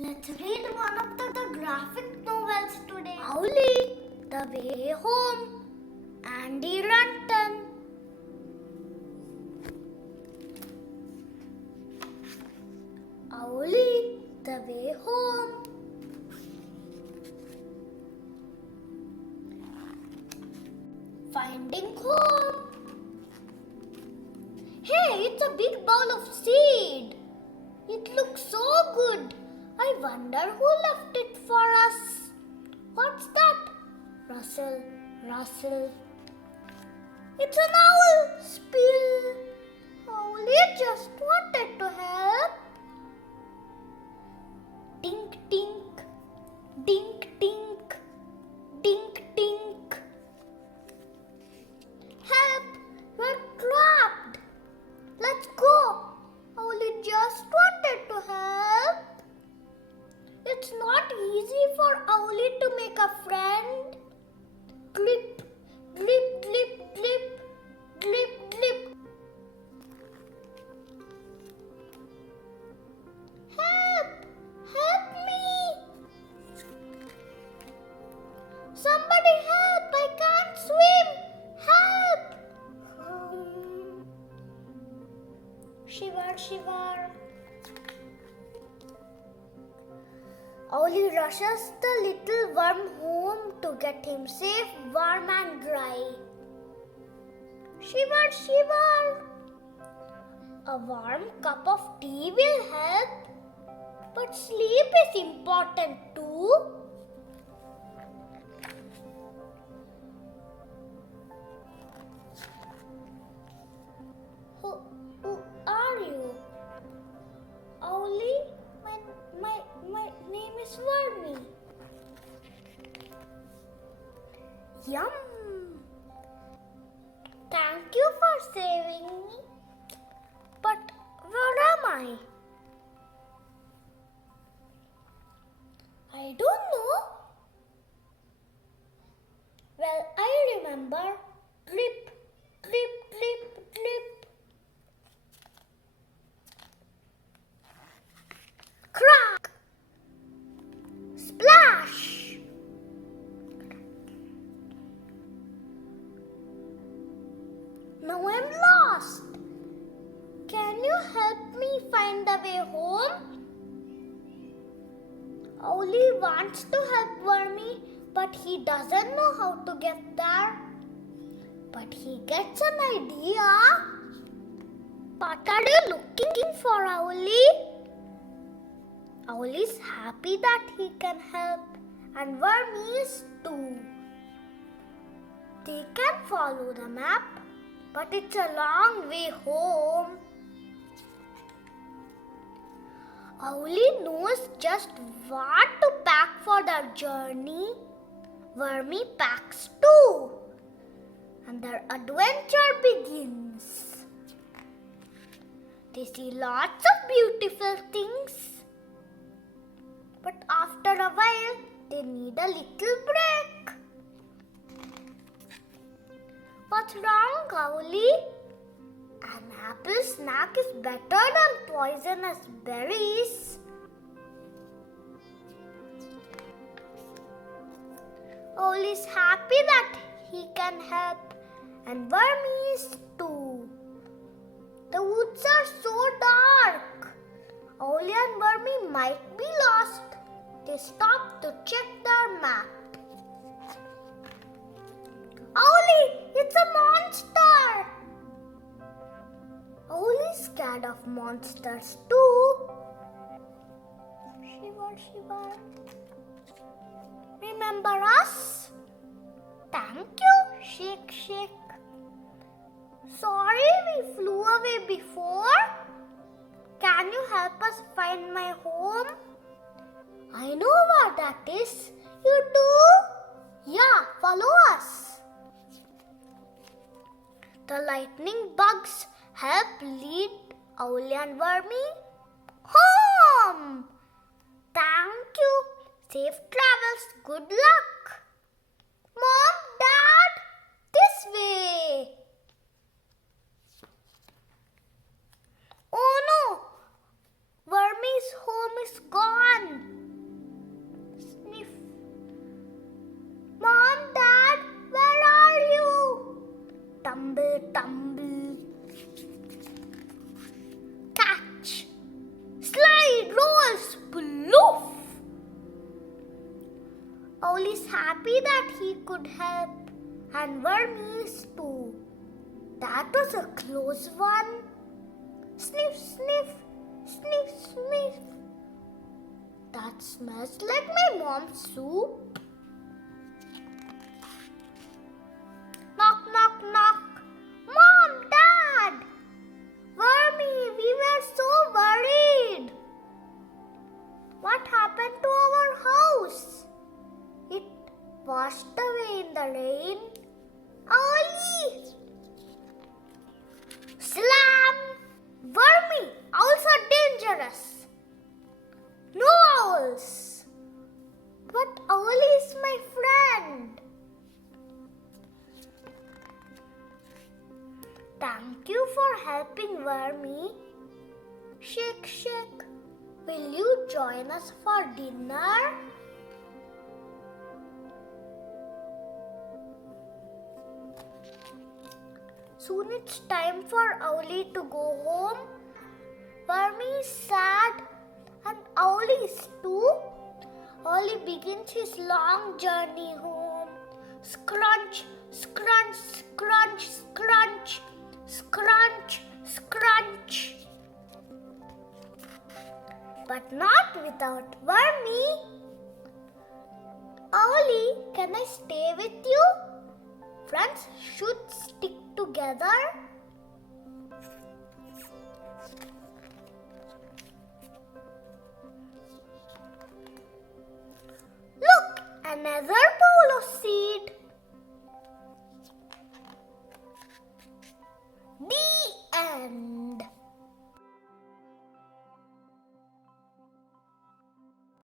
Let's read one of the graphic novels today. OWLY, The Way Home, Andy Runton. OWLY, The Way Home. Finding home. Hey, it's a big bowl of seed. It looks so good. I wonder who left it for us. What's that? Rustle, rustle. It's an owl. Spill. OWLY just wanted to help. Tink, tink. Dink, dink. Dink, dink. Help! We're trapped. Let's go. OWLY just wanted to help. It's not easy for OWLY to make a friend. Drip, drip, drip, drip, drip, drip. Help! Help me! Somebody help! I can't swim! Help! Shiver, shiver. OWLY rushes the little worm home to get him safe, warm and dry. Shiver, shiver. A warm cup of tea will help, but sleep is important too. Who are you? OWLY? My name is Wormy. Yum! Thank you for saving me. But where am I? I don't know. Well, I remember drip, drip, drip, drip. Crack! Splash! Now I'm lost. Can you help me find the way home? OWLY wants to help Wormy, but he doesn't know how to get there. But he gets an idea. What are you looking for, OWLY? OWLY is happy that he can help, and Wormy is too. They can follow the map, but it's a long way home. OWLY knows just what to pack for their journey. Wormy packs too, and their adventure begins. They see lots of beautiful things. But after a while, they need a little break. What's wrong, OWLY? An apple snack is better than poisonous berries. OWLY is happy that he can help, and Wormy is too. The woods are so dark. OWLY and Wormy might be lost. They stop to check their map. OWLY, it's a monster! OWLY is scared of monsters too. Shiver, shiver. Remember us? Thank you, shake, shake. Sorry we flew away before. Can you help us find my home? I know where that is. You do? Yeah, follow us. The lightning bugs help lead OWLY and Wormy home. Thank you. Safe travels. Good luck. Mom, Dad, this way. Oh no! Wormy's home is gone. tumble, tumble. Catch, slide, roll, sploof. Owly's happy that he could help, and Wormies too. That was a close one. Sniff, sniff, sniff, sniff. That smells like my mom's soup. Knock, knock, knock. Mom, Dad! Wormy, we were so worried. What happened to our house? It washed away in the rain. Owly! Slam! Wormy, owls are dangerous. No owls. But Owly is my friend. Thank you for helping Wormy. Shake, shake. Will you join us for dinner? Soon it's time for Owly to go home. Wormy is sad and Owly is too. Owly begins his long journey home. Scrunch, scrunch, scrunch, scrunch, scrunch, scrunch. But not without Wormy. Owly, can I stay with you? Friends should stick together. Look, another bowl of seed. The end.